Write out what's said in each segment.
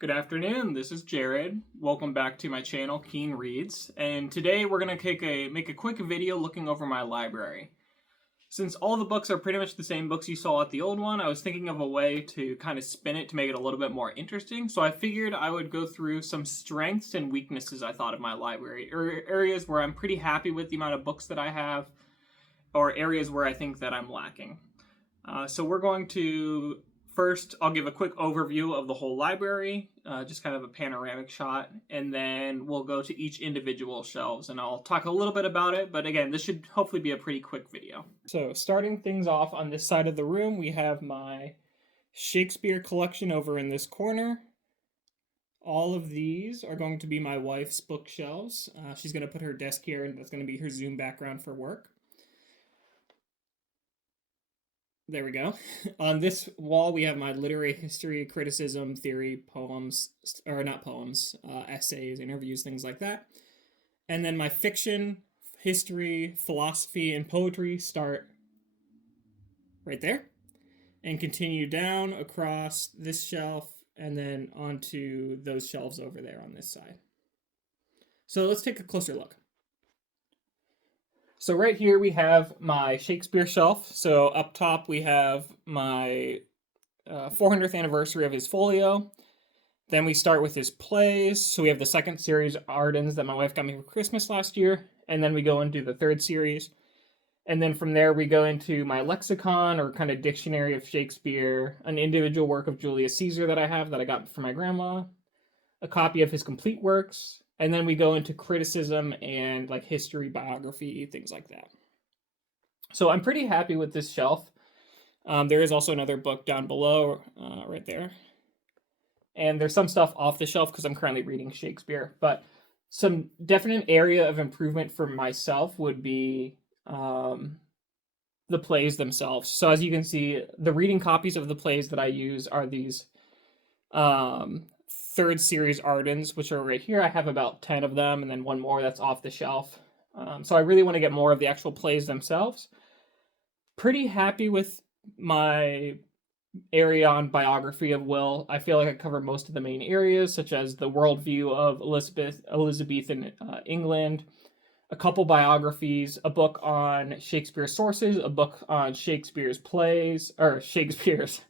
Good afternoon, this is Jared. Welcome back to my channel, Keen Reads, and today we're going to make a quick video looking over my library. Since all the books are pretty much the same books you saw at the old one, I was thinking of a way to kind of spin it to make it a little bit more interesting, so I figured I would go through some strengths and weaknesses I thought of my library, or areas where I'm pretty happy with the amount of books that I have, or areas where I think that I'm lacking. So we're going to first, I'll give a quick overview of the whole library, just kind of a panoramic shot, and then we'll go to each individual shelves and I'll talk a little bit about it, but again, this should hopefully be a pretty quick video. So starting things off on this side of the room, we have my Shakespeare collection over in this corner. All of these are going to be my wife's bookshelves. She's going to put her desk here, and that's going to be her Zoom background for work. There we go. On this wall, we have my literary history, criticism, theory, poems, or not poems, essays, interviews, things like that. And then my fiction, history, philosophy, and poetry start right there and continue down across this shelf and then onto those shelves over there on this side. So let's take a closer look. So right here we have my Shakespeare shelf. So up top we have my 400th anniversary of his folio. Then we start with his plays. So we have the second series, Ardens, that my wife got me for Christmas last year. And then we go into the third series. And then from there we go into my lexicon, or kind of dictionary of Shakespeare, an individual work of Julius Caesar that I have that I got from my grandma, a copy of his complete works, and then we go into criticism and like history, biography, things like that. So I'm pretty happy with this shelf. There is also another book down below, right there. And there's some stuff off the shelf because I'm currently reading Shakespeare. But some definite area of improvement for myself would be the plays themselves. So as you can see, the reading copies of the plays that I use are these third series Ardens, which are right here. I have about 10 of them, and then one more that's off the shelf. So I really want to get more of the actual plays themselves. Pretty happy with my area on biography of Will. I feel like I covered most of the main areas, such as the worldview of Elizabethan England, a couple biographies, a book on Shakespeare's sources, a book on Shakespeare's plays, or Shakespeare's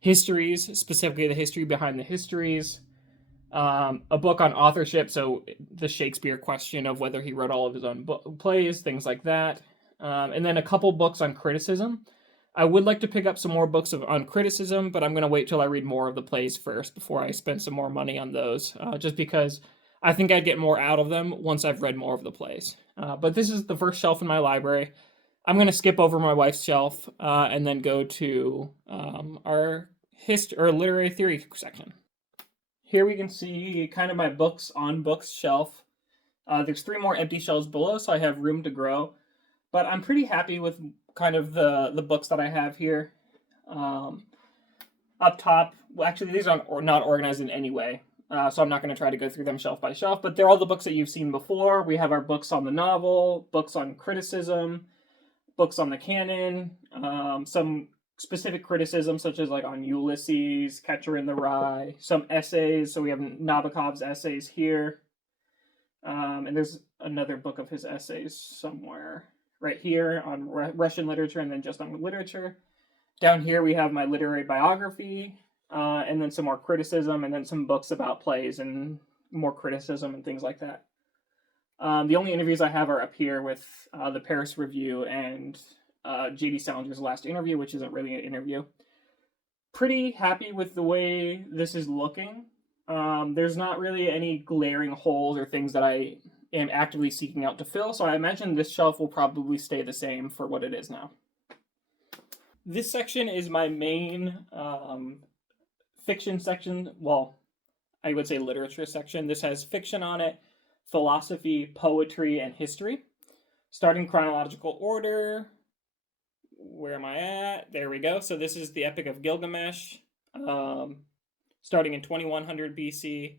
histories, specifically the history behind the histories, a book on authorship, so the Shakespeare question of whether he wrote all of his own plays, things like that, and then a couple books on criticism. I would like to pick up some more books on criticism, but I'm going to wait till I read more of the plays first before I spend some more money on those, just because I think I'd get more out of them once I've read more of the plays. But this is the first shelf in my library. I'm going to skip over my wife's shelf and then go to our history or literary theory section. Here we can see kind of my books on books shelf. There's 3 more empty shelves below, so I have room to grow. But I'm pretty happy with kind of the books that I have here. Up top, well, actually these are not organized in any way, so I'm not going to try to go through them shelf by shelf, but they're all the books that you've seen before. We have our books on the novel, books on criticism, books on the canon, some specific criticism such as like on Ulysses, Catcher in the Rye, some essays. So we have Nabokov's essays here, and there's another book of his essays somewhere right here on Russian literature, and then just on literature. Down here we have my literary biography, and then some more criticism, and then some books about plays and more criticism and things like that. The only interviews I have are up here with the Paris Review and J.D. Salinger's last interview, which isn't really an interview. Pretty happy with the way this is looking. There's not really any glaring holes or things that I am actively seeking out to fill, so I imagine this shelf will probably stay the same for what it is now. This section is my main fiction section. Well, I would say literature section. This has fiction on it, philosophy, poetry, and history. Starting chronological order. Where am I at? There we go. So this is the Epic of Gilgamesh, starting in 2100 BC,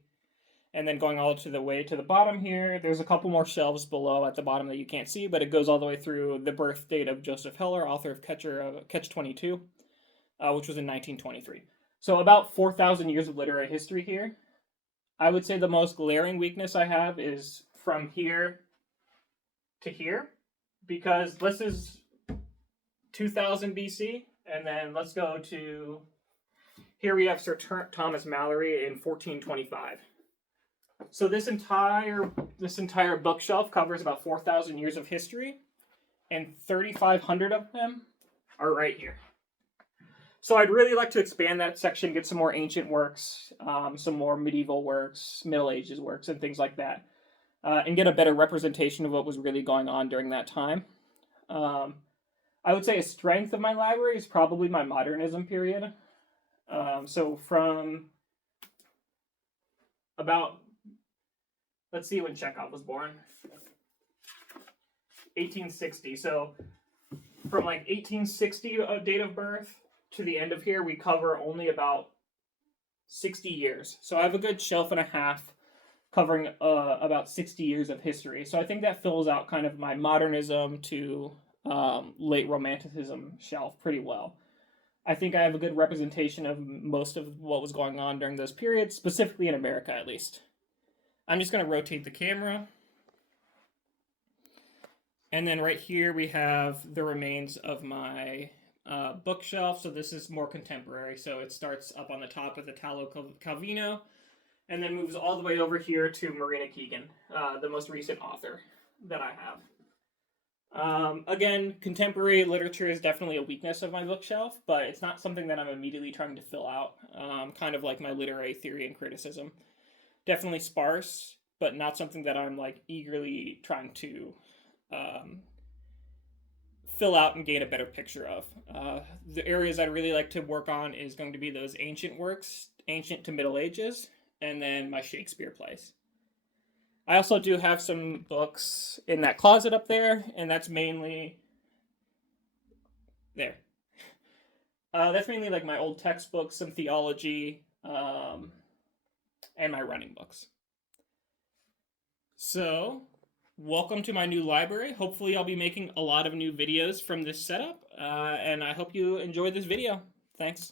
and then going all the way to the bottom here. There's a couple more shelves below at the bottom that you can't see, but it goes all the way through the birth date of Joseph Heller, author of Catch-22, which was in 1923. So about 4,000 years of literary history here. I would say the most glaring weakness I have is from here to here, because this is 2000 BC, and then let's go to here we have Sir Thomas Malory in 1425. So this entire bookshelf covers about 4,000 years of history, and 3,500 of them are right here. So I'd really like to expand that section, get some more ancient works, some more medieval works, Middle Ages works, and things like that, and get a better representation of what was really going on during that time. I would say a strength of my library is probably my modernism period. So from about, let's see when Chekhov was born. 1860. So from like 1860 date of birth to the end of here, we cover only about 60 years. So I have a good shelf and a half covering about 60 years of history. So I think that fills out kind of my modernism to late romanticism shelf pretty well. I think I have a good representation of most of what was going on during those periods, specifically in America at least. I'm just going to rotate the camera. And then right here we have the remains of my bookshelf. So this is more contemporary. So it starts up on the top of Italo Calvino and then moves all the way over here to Marina Keegan, the most recent author that I have. Again, contemporary literature is definitely a weakness of my bookshelf, but it's not something that I'm immediately trying to fill out, kind of like my literary theory and criticism. Definitely sparse, but not something that I'm like eagerly trying to fill out and gain a better picture of. The areas I'd really like to work on is going to be those ancient works, ancient to Middle Ages, and then my Shakespeare plays. I also do have some books in that closet up there, and that's mainly there. That's mainly like my old textbooks, some theology, and my running books. So, welcome to my new library. Hopefully I'll be making a lot of new videos from this setup, and I hope you enjoyed this video. Thanks.